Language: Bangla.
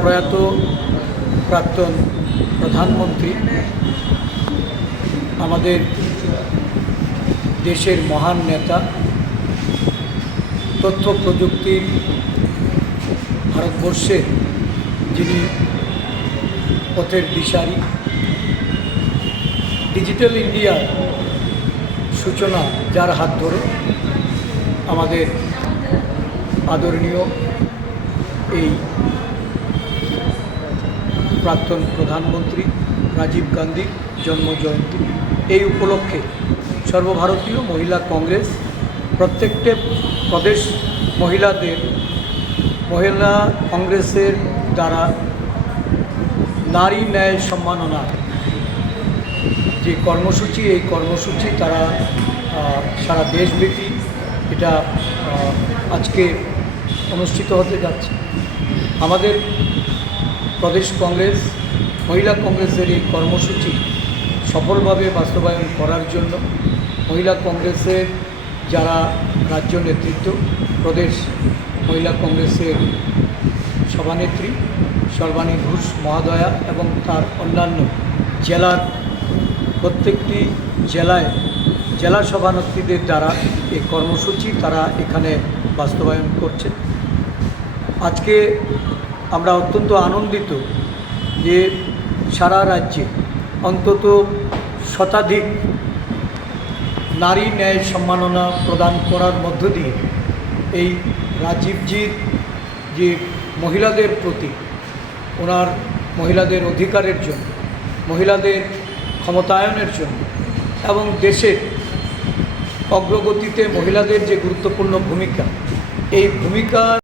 প্রয়াত প্রাক্তন প্রধানমন্ত্রী, আমাদের দেশের মহান নেতা, তথ্য প্রযুক্তির ভারতবর্ষের যিনি পথের দিশারি, ডিজিটাল ইন্ডিয়ার সূচনা যার হাত ধরে আমাদের আদরণীয় এই প্রাক্তন প্রধানমন্ত্রী রাজীব গান্ধীর জন্মজয়ন্তী এই উপলক্ষে সর্বভারতীয় মহিলা কংগ্রেস প্রত্যেকটা প্রদেশ মহিলাদের, মহিলা কংগ্রেসের দ্বারা নারী ন্যায় সম্মাননা যে কর্মসূচি, এই কর্মসূচি তারা সারা দেশব্যাপী এটা আজকে অনুষ্ঠিত হতে যাচ্ছে। আমাদের প্রদেশ কংগ্রেস, মহিলা কংগ্রেসের এই কর্মসূচি সফলভাবে বাস্তবায়ন করার জন্য মহিলা কংগ্রেসের যারা রাজ্য নেতৃত্ব, প্রদেশ মহিলা কংগ্রেসের সভানেত্রী সর্বাণী ঘোষ মহাদয়া এবং তার অন্যান্য জেলার প্রত্যেকটি জেলায় জেলা সভানেত্রীদের দ্বারা এই কর্মসূচি তারা এখানে বাস্তবায়ন করছে আজকে আমরা অত্যন্ত আনন্দিত যে সারা রাজ্যে অন্তত শতাধিক নারী ন্যায় সম্মাননা প্রদান করার মধ্য দিয়ে এই রাজীবজির যে মহিলাদের প্রতি, ওনার মহিলাদের অধিকারের জন্য, মহিলাদের ক্ষমতায়নের জন্য এবং দেশের অগ্রগতিতে মহিলাদের যে গুরুত্বপূর্ণ ভূমিকা এই ভূমিকা